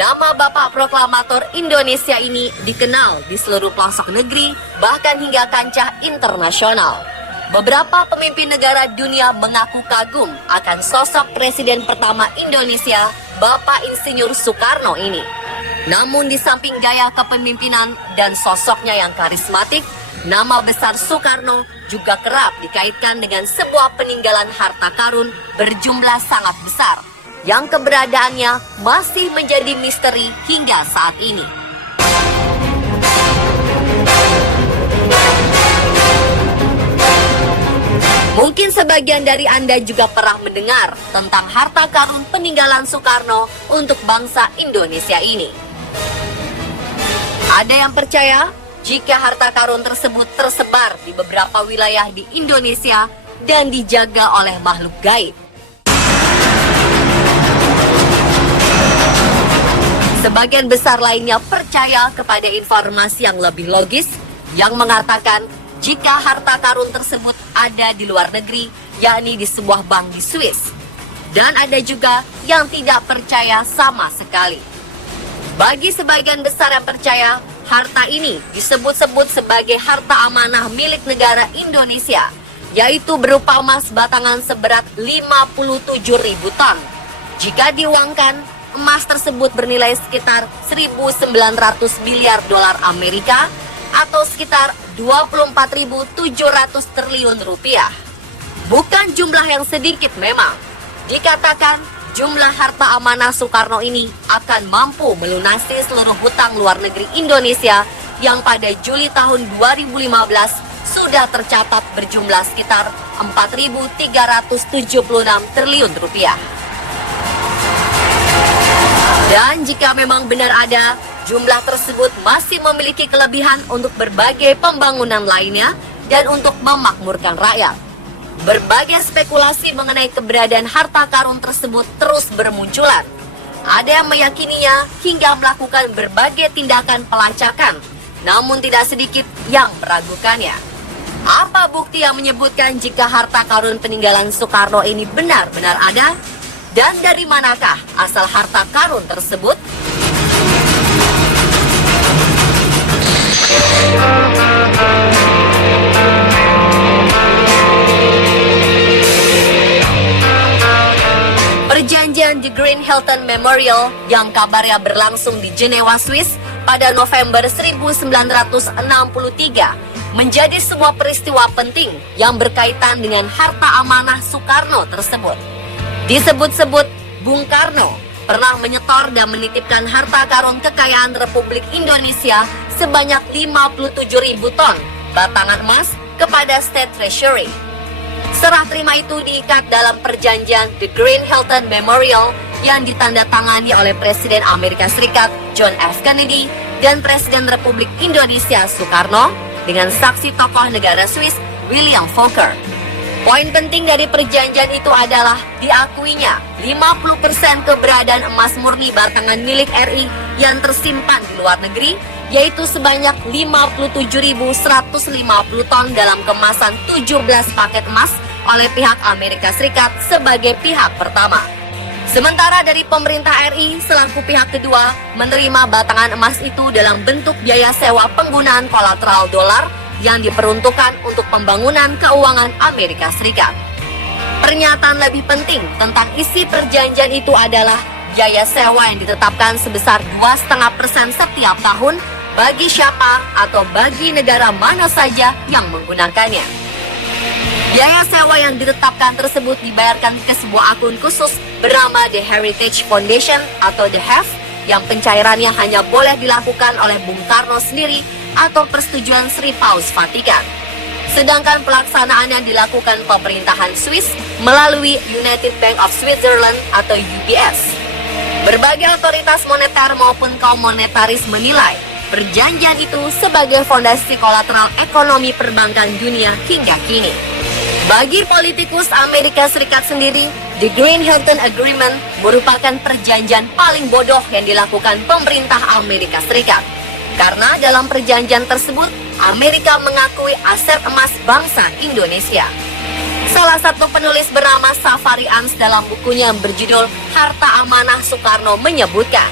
Nama Bapak Proklamator Indonesia ini dikenal di seluruh pelosok negeri, bahkan hingga kancah internasional. Beberapa pemimpin negara dunia mengaku kagum akan sosok Presiden pertama Indonesia, Bapak Insinyur Soekarno ini. Namun di samping gaya kepemimpinan dan sosoknya yang karismatik, nama besar Soekarno juga kerap dikaitkan dengan sebuah peninggalan harta karun berjumlah sangat besar, yang keberadaannya masih menjadi misteri hingga saat ini. Mungkin sebagian dari Anda juga pernah mendengar tentang harta karun peninggalan Soekarno untuk bangsa Indonesia ini. Ada yang percaya jika harta karun tersebut tersebar di beberapa wilayah di Indonesia dan dijaga oleh makhluk gaib. Sebagian besar lainnya percaya kepada informasi yang lebih logis yang mengatakan jika harta karun tersebut ada di luar negeri, yakni di sebuah bank di Swiss. Dan ada juga yang tidak percaya sama sekali. Bagi sebagian besar yang percaya, harta ini disebut-sebut sebagai harta amanah milik negara Indonesia, yaitu berupa emas batangan seberat 57.000 ton. Jika diuangkan, emas tersebut bernilai sekitar 1.900 miliar dolar Amerika atau sekitar 24.700 triliun rupiah. Bukan jumlah yang sedikit memang. Dikatakan jumlah harta amanah Soekarno ini akan mampu melunasi seluruh hutang luar negeri Indonesia yang pada Juli tahun 2015 sudah tercatat berjumlah sekitar 4.376 triliun rupiah. Dan jika memang benar ada, jumlah tersebut masih memiliki kelebihan untuk berbagai pembangunan lainnya dan untuk memakmurkan rakyat. Berbagai spekulasi mengenai keberadaan harta karun tersebut terus bermunculan. Ada yang meyakininya hingga melakukan berbagai tindakan pelacakan, namun tidak sedikit yang meragukannya. Apa bukti yang menyebutkan jika harta karun peninggalan Soekarno ini benar-benar ada? Dan dari manakah asal harta karun tersebut? Perjanjian The Green Hilton Memorial yang kabarnya berlangsung di Jenewa, Swiss pada November 1963 menjadi sebuah peristiwa penting yang berkaitan dengan harta amanah Soekarno tersebut. Disebut-sebut Bung Karno pernah menyetor dan menitipkan harta karun kekayaan Republik Indonesia sebanyak 57.000 ton batangan emas kepada State Treasury. Serah terima itu diikat dalam perjanjian The Green Hilton Memorial yang ditandatangani oleh Presiden Amerika Serikat John F. Kennedy dan Presiden Republik Indonesia Soekarno dengan saksi tokoh negara Swiss William Fokker. Poin penting dari perjanjian itu adalah diakuinya 50% keberadaan emas murni batangan milik RI yang tersimpan di luar negeri, yaitu sebanyak 57.150 ton dalam kemasan 17 paket emas oleh pihak Amerika Serikat sebagai pihak pertama. Sementara dari pemerintah RI selaku pihak kedua menerima batangan emas itu dalam bentuk biaya sewa penggunaan kolateral dolar yang diperuntukkan untuk pembangunan keuangan Amerika Serikat. Pernyataan lebih penting tentang isi perjanjian itu adalah biaya sewa yang ditetapkan sebesar 2,5% setiap tahun bagi siapa atau bagi negara mana saja yang menggunakannya. Biaya sewa yang ditetapkan tersebut dibayarkan ke sebuah akun khusus bernama The Heritage Foundation atau The HEF yang pencairannya hanya boleh dilakukan oleh Bung Karno sendiri atau persetujuan Sri Paus Vatikan. Sedangkan pelaksanaannya dilakukan pemerintahan Swiss melalui United Bank of Switzerland atau UBS. Berbagai otoritas moneter maupun kaum monetaris menilai perjanjian itu sebagai fondasi kolateral ekonomi perbankan dunia hingga kini. Bagi politikus Amerika Serikat sendiri, The Green Hilton Agreement merupakan perjanjian paling bodoh yang dilakukan pemerintah Amerika Serikat. Karena dalam perjanjian tersebut, Amerika mengakui aset emas bangsa Indonesia. Salah satu penulis bernama Safari Ans dalam bukunya yang berjudul Harta Amanah Soekarno menyebutkan,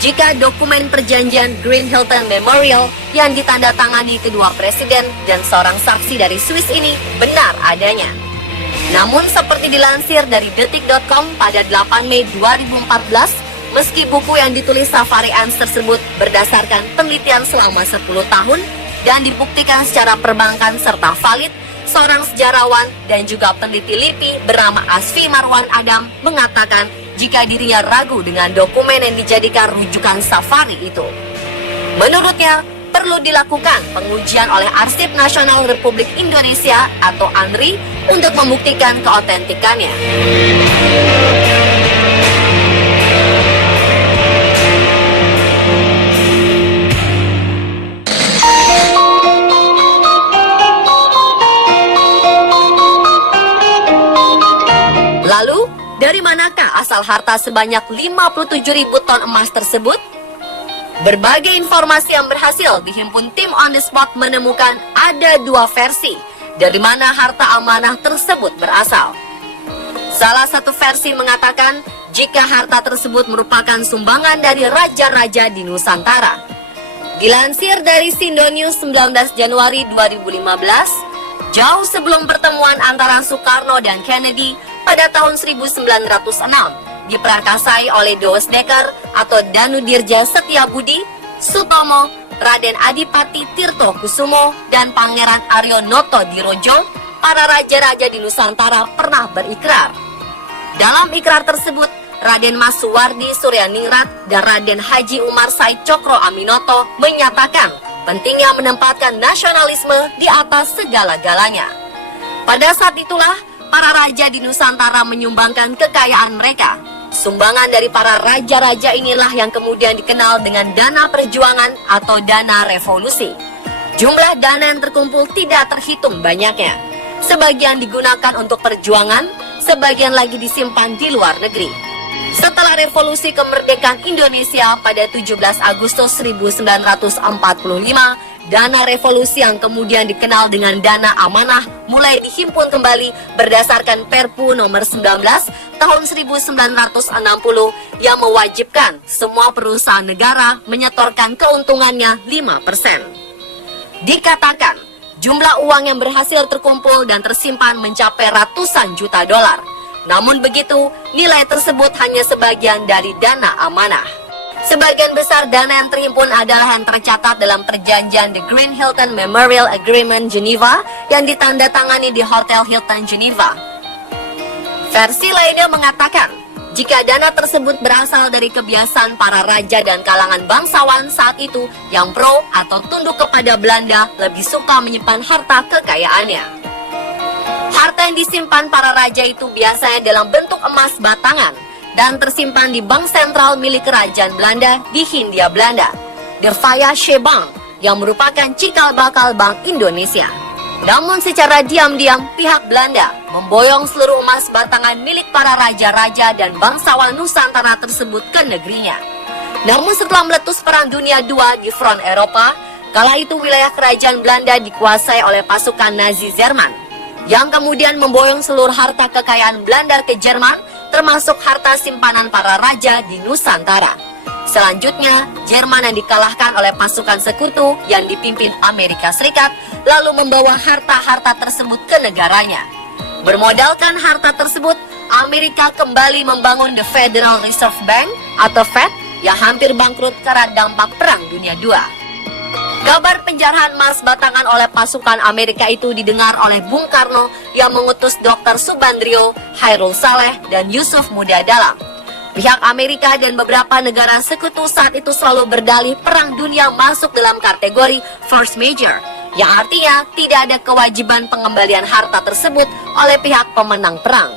jika dokumen perjanjian Green Hilton Memorial yang ditandatangani kedua presiden dan seorang saksi dari Swiss ini benar adanya. Namun seperti dilansir dari detik.com pada 8 Mei 2014, meski buku yang ditulis Safari Ants tersebut berdasarkan penelitian selama 10 tahun dan dibuktikan secara perbankan serta valid, seorang sejarawan dan juga peneliti LIPI bernama Asfi Marwan Adam mengatakan jika dirinya ragu dengan dokumen yang dijadikan rujukan Safari itu. Menurutnya, perlu dilakukan pengujian oleh Arsip Nasional Republik Indonesia atau ANRI untuk membuktikan keotentikannya. Lalu, dari manakah asal harta sebanyak 57.000 ton emas tersebut? Berbagai informasi yang berhasil dihimpun tim On The Spot menemukan ada dua versi dari mana harta amanah tersebut berasal. Salah satu versi mengatakan jika harta tersebut merupakan sumbangan dari raja-raja di Nusantara. Dilansir dari Sindonews 19 Januari 2015, jauh sebelum pertemuan antara Soekarno dan Kennedy pada tahun 1906, diperakasai oleh Doesdecker atau Danudirja Setiabudi, Sutomo, Raden Adipati Tirto Kusumo, dan Pangeran Aryo Noto Dirojo, para raja-raja di Nusantara pernah berikrar. Dalam ikrar tersebut, Raden Mas Suwardi Suryaningrat dan Raden Haji Umar Said Cokro Aminoto menyatakan pentingnya menempatkan nasionalisme di atas segala-galanya. Pada saat itulah, para raja di Nusantara menyumbangkan kekayaan mereka. Sumbangan dari para raja-raja inilah yang kemudian dikenal dengan dana perjuangan atau dana revolusi. Jumlah dana yang terkumpul tidak terhitung banyaknya. Sebagian digunakan untuk perjuangan, sebagian lagi disimpan di luar negeri. Setelah revolusi kemerdekaan Indonesia pada 17 Agustus 1945, dana revolusi yang kemudian dikenal dengan dana amanah mulai dihimpun kembali berdasarkan Perpu nomor 19 tahun 1960 yang mewajibkan semua perusahaan negara menyetorkan keuntungannya 5%. Dikatakan, jumlah uang yang berhasil terkumpul dan tersimpan mencapai ratusan juta dolar. Namun begitu, nilai tersebut hanya sebagian dari dana amanah. Sebagian besar dana yang terhimpun adalah yang tercatat dalam perjanjian The Green Hilton Memorial Agreement Geneva yang ditandatangani di Hotel Hilton Geneva. Versi lainnya mengatakan, jika dana tersebut berasal dari kebiasaan para raja dan kalangan bangsawan saat itu yang pro atau tunduk kepada Belanda lebih suka menyimpan harta kekayaannya. Harta yang disimpan para raja itu biasanya dalam bentuk emas batangan dan tersimpan di bank sentral milik kerajaan Belanda di Hindia Belanda, De Fayasche Bank, yang merupakan cikal bakal Bank Indonesia. Namun secara diam-diam pihak Belanda memboyong seluruh emas batangan milik para raja-raja dan bangsawan Nusantara tersebut ke negerinya. Namun setelah meletus Perang Dunia II di front Eropa, kala itu wilayah kerajaan Belanda dikuasai oleh pasukan Nazi Jerman, yang kemudian memboyong seluruh harta kekayaan Belanda ke Jerman, termasuk harta simpanan para raja di Nusantara. Selanjutnya, Jerman yang dikalahkan oleh pasukan sekutu yang dipimpin Amerika Serikat, lalu membawa harta-harta tersebut ke negaranya. Bermodalkan harta tersebut, Amerika kembali membangun The Federal Reserve Bank atau Fed yang hampir bangkrut karena dampak Perang Dunia II. Kabar penjarahan emas batangan oleh pasukan Amerika itu didengar oleh Bung Karno yang mengutus Dr. Subandrio, Hairul Saleh, dan Yusuf Muda Dalam. Pihak Amerika dan beberapa negara sekutu saat itu selalu berdalih Perang Dunia masuk dalam kategori force majeure, yang artinya tidak ada kewajiban pengembalian harta tersebut oleh pihak pemenang perang.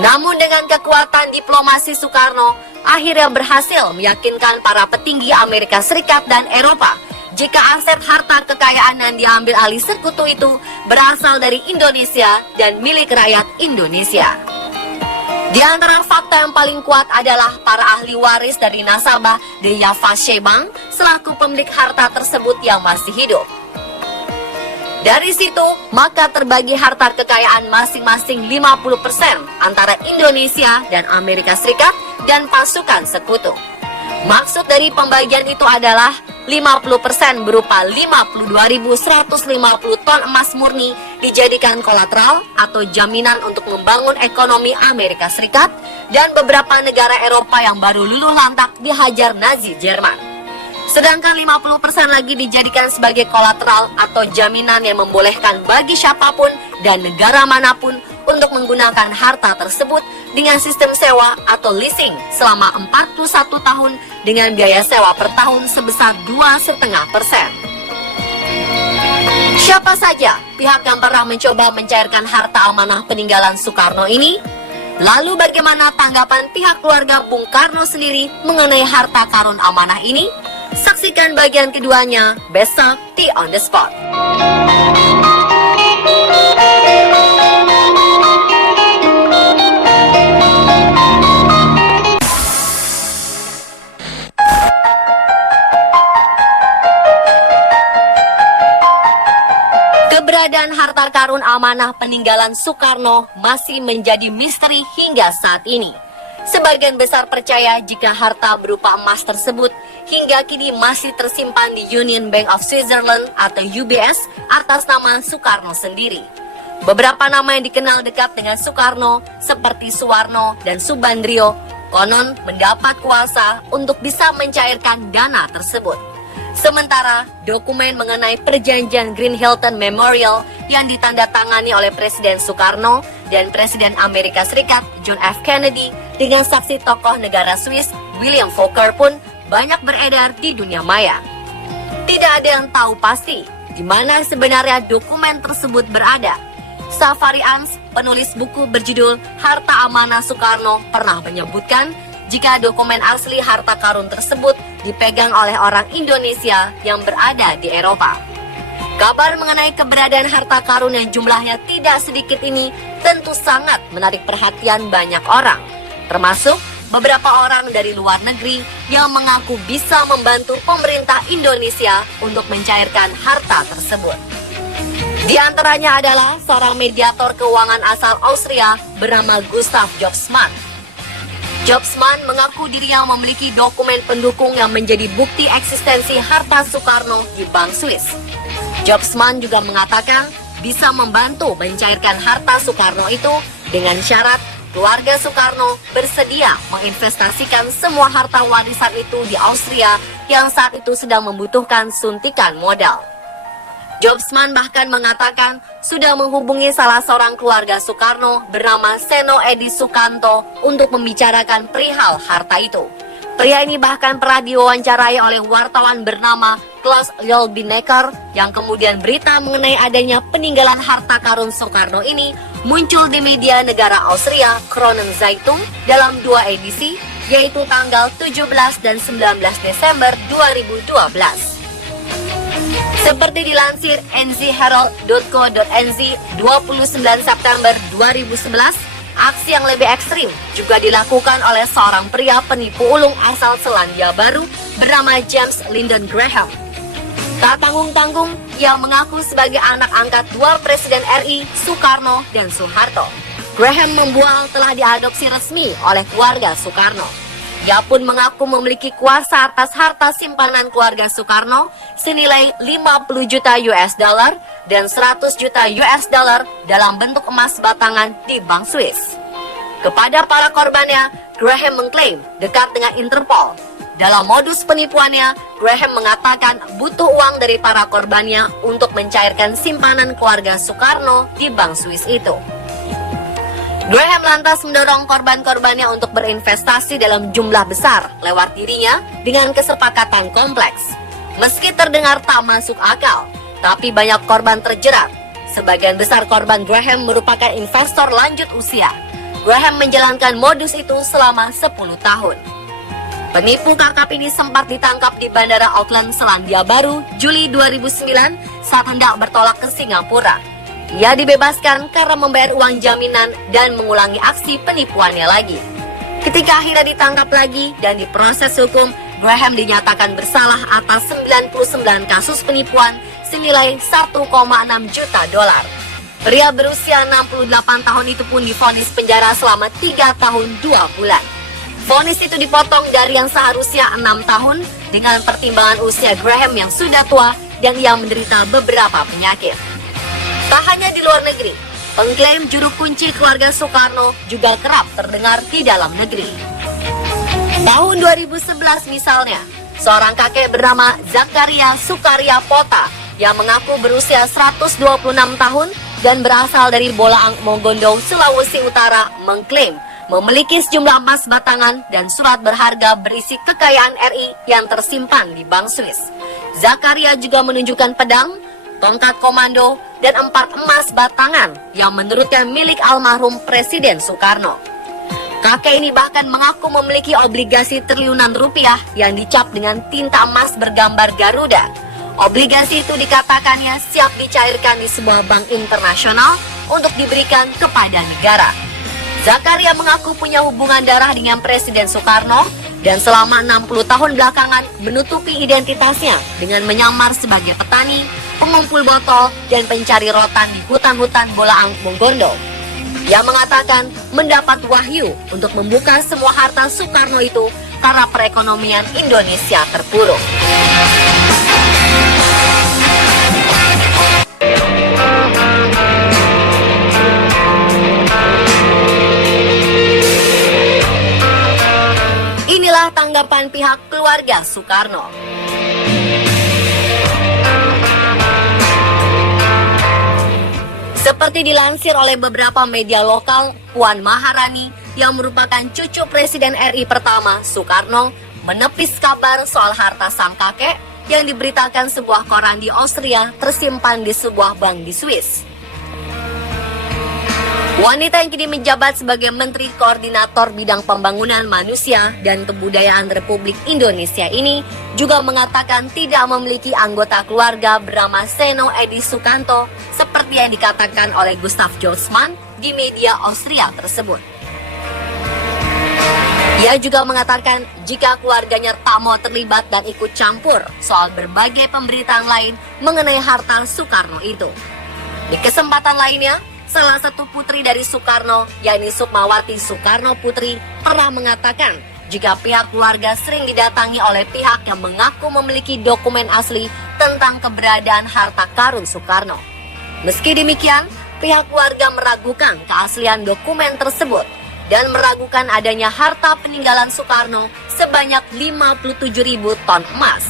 Namun dengan kekuatan diplomasi Soekarno, akhirnya berhasil meyakinkan para petinggi Amerika Serikat dan Eropa jika aset harta kekayaan yang diambil alih sekutu itu berasal dari Indonesia dan milik rakyat Indonesia. Di antara fakta yang paling kuat adalah para ahli waris dari nasabah The Yavaşe Bank selaku pemilik harta tersebut yang masih hidup. Dari situ, maka terbagi harta kekayaan masing-masing 50% antara Indonesia dan Amerika Serikat dan pasukan sekutu. Maksud dari pembagian itu adalah 50% berupa 52.150 ton emas murni dijadikan kolateral atau jaminan untuk membangun ekonomi Amerika Serikat dan beberapa negara Eropa yang baru luluh lantak dihajar Nazi Jerman. Sedangkan 50% lagi dijadikan sebagai kolateral atau jaminan yang membolehkan bagi siapapun dan negara manapun untuk menggunakan harta tersebut dengan sistem sewa atau leasing selama 41 tahun dengan biaya sewa per tahun sebesar 2,5%. Siapa saja pihak yang pernah mencoba mencairkan harta amanah peninggalan Soekarno ini? Lalu bagaimana tanggapan pihak keluarga Bung Karno sendiri mengenai harta karun amanah ini? Saksikan bagian keduanya besok di On The Spot. Keberadaan harta karun amanah peninggalan Soekarno masih menjadi misteri hingga saat ini. Sebagian besar percaya jika harta berupa emas tersebut hingga kini masih tersimpan di Union Bank of Switzerland atau UBS atas nama Soekarno sendiri. Beberapa nama yang dikenal dekat dengan Soekarno seperti Suwarno dan Subandrio konon mendapat kuasa untuk bisa mencairkan dana tersebut. Sementara dokumen mengenai perjanjian Green Hilton Memorial yang ditandatangani oleh Presiden Soekarno dan Presiden Amerika Serikat John F. Kennedy dengan saksi tokoh negara Swiss William Fokker pun banyak beredar di dunia maya. Tidak ada yang tahu pasti di mana sebenarnya dokumen tersebut berada. Safari Ans, penulis buku berjudul Harta Amanah Soekarno, pernah menyebutkan jika dokumen asli harta karun tersebut dipegang oleh orang Indonesia yang berada di Eropa. Kabar mengenai keberadaan harta karun yang jumlahnya tidak sedikit ini tentu sangat menarik perhatian banyak orang, termasuk beberapa orang dari luar negeri yang mengaku bisa membantu pemerintah Indonesia untuk mencairkan harta tersebut. Di antaranya adalah seorang mediator keuangan asal Austria bernama Gustav Jobsmann. Jobsmann mengaku dirinya memiliki dokumen pendukung yang menjadi bukti eksistensi harta Soekarno di Bank Swiss. Jobsmann juga mengatakan bisa membantu mencairkan harta Soekarno itu dengan syarat keluarga Soekarno bersedia menginvestasikan semua harta warisan itu di Austria yang saat itu sedang membutuhkan suntikan modal. Jobsmann bahkan mengatakan sudah menghubungi salah seorang keluarga Soekarno bernama Seno Edi Sukanto untuk membicarakan perihal harta itu. Pria ini bahkan pernah diwawancarai oleh wartawan bernama Klaus Ljoldinekar yang kemudian berita mengenai adanya peninggalan harta karun Soekarno ini muncul di media negara Austria Kronen Zeitung dalam 2 edisi, yaitu tanggal 17 dan 19 Desember 2012. Seperti dilansir nzherald.co.nz 29 September 2011, aksi yang lebih ekstrim juga dilakukan oleh seorang pria penipu ulung asal Selandia Baru bernama James Lyndon Graham. Tak tanggung-tanggung, ia mengaku sebagai anak angkat dua Presiden RI, Soekarno dan Soeharto. Graham membual telah diadopsi resmi oleh keluarga Soekarno. Ia pun mengaku memiliki kuasa atas harta simpanan keluarga Soekarno senilai 50 juta US dollar dan 100 juta US dollar dalam bentuk emas batangan di Bank Swiss. Kepada para korbannya, Graham mengklaim dekat dengan Interpol. Dalam modus penipuannya, Graham mengatakan butuh uang dari para korbannya untuk mencairkan simpanan keluarga Soekarno di Bank Swiss itu. Graham lantas mendorong korban-korbannya untuk berinvestasi dalam jumlah besar lewat dirinya dengan kesepakatan kompleks. Meski terdengar tak masuk akal, tapi banyak korban terjerat. Sebagian besar korban Graham merupakan investor lanjut usia. Graham menjalankan modus itu selama 10 tahun. Penipu kakap ini sempat ditangkap di Bandara Auckland, Selandia Baru, Juli 2009 saat hendak bertolak ke Singapura. Ia dibebaskan karena membayar uang jaminan dan mengulangi aksi penipuannya lagi. Ketika akhirnya ditangkap lagi dan diproses hukum, Graham dinyatakan bersalah atas 99 kasus penipuan senilai 1,6 juta dolar. Pria berusia 68 tahun itu pun divonis penjara selama 3 tahun 2 bulan. Vonis itu dipotong dari yang seharusnya 6 tahun dengan pertimbangan usia Graham yang sudah tua dan yang menderita beberapa penyakit. Tak hanya di luar negeri, pengklaim juru kunci keluarga Soekarno juga kerap terdengar di dalam negeri. Tahun 2011 misalnya, seorang kakek bernama Zakaria Sukarya Pota yang mengaku berusia 126 tahun dan berasal dari Bolaang Mongondo, Sulawesi Utara mengklaim memiliki sejumlah emas batangan dan surat berharga berisi kekayaan RI yang tersimpan di Bank Swiss. Zakaria juga menunjukkan pedang, tongkat komando, dan 4 emas batangan yang menurutnya milik almarhum Presiden Soekarno. Kakek ini bahkan mengaku memiliki obligasi triliunan rupiah yang dicap dengan tinta emas bergambar Garuda. Obligasi itu dikatakannya siap dicairkan di sebuah bank internasional untuk diberikan kepada negara. Zakaria mengaku punya hubungan darah dengan Presiden Soekarno dan selama 60 tahun belakangan menutupi identitasnya dengan menyamar sebagai petani, pengumpul botol, dan pencari rotan di hutan-hutan Bolaang Mongondo. Yang mengatakan mendapat wahyu untuk membuka semua harta Soekarno itu karena perekonomian Indonesia terpuruk. Inilah tanggapan pihak keluarga Soekarno. Seperti dilansir oleh beberapa media lokal, Puan Maharani yang merupakan cucu Presiden RI pertama Soekarno menepis kabar soal harta sang kakek yang diberitakan sebuah koran di Austria tersimpan di sebuah bank di Swiss. Wanita yang kini menjabat sebagai Menteri Koordinator Bidang Pembangunan Manusia dan Kebudayaan Republik Indonesia ini juga mengatakan tidak memiliki anggota keluarga bernama Seno Edi Sukanto seperti yang dikatakan oleh Gustav Josman di media Austria tersebut. Ia juga mengatakan jika keluarganya tak mau terlibat dan ikut campur soal berbagai pemberitaan lain mengenai harta Soekarno itu. Di kesempatan lainnya, salah satu putri dari Soekarno, yakni Sukmawati Soekarno Putri, pernah mengatakan jika pihak keluarga sering didatangi oleh pihak yang mengaku memiliki dokumen asli tentang keberadaan harta karun Soekarno. Meski demikian, pihak keluarga meragukan keaslian dokumen tersebut dan meragukan adanya harta peninggalan Soekarno sebanyak 57.000 ton emas.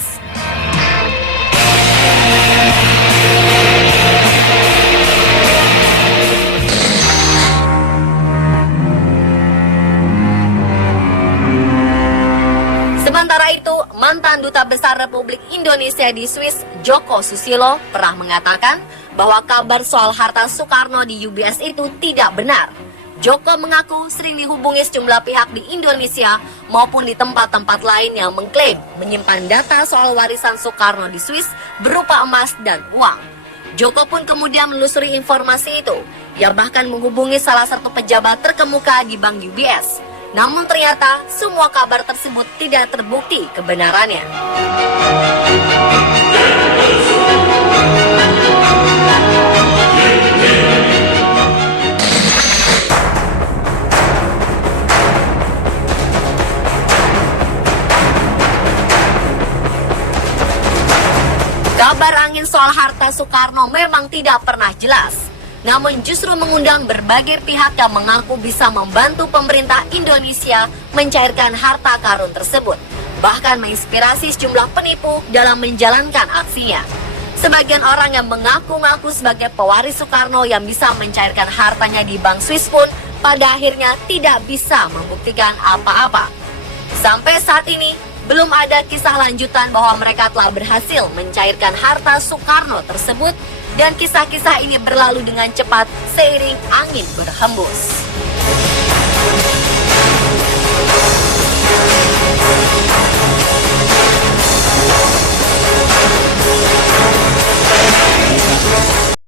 Sementara itu, mantan Duta Besar Republik Indonesia di Swiss, Joko Susilo, pernah mengatakan bahwa kabar soal harta Soekarno di UBS itu tidak benar. Joko mengaku sering dihubungi sejumlah pihak di Indonesia maupun di tempat-tempat lain yang mengklaim menyimpan data soal warisan Soekarno di Swiss berupa emas dan uang. Joko pun kemudian menelusuri informasi itu. Ia bahkan menghubungi salah satu pejabat terkemuka di Bank UBS. Namun ternyata semua kabar tersebut tidak terbukti kebenarannya. Kabar angin soal harta Soekarno memang tidak pernah jelas. Namun justru mengundang berbagai pihak yang mengaku bisa membantu pemerintah Indonesia mencairkan harta karun tersebut. Bahkan menginspirasi sejumlah penipu dalam menjalankan aksinya. Sebagian orang yang mengaku-ngaku sebagai pewaris Soekarno yang bisa mencairkan hartanya di Bank Swiss pun pada akhirnya tidak bisa membuktikan apa-apa. Sampai saat ini, belum ada kisah lanjutan bahwa mereka telah berhasil mencairkan harta Soekarno tersebut. Dan kisah-kisah ini berlalu dengan cepat seiring angin berhembus.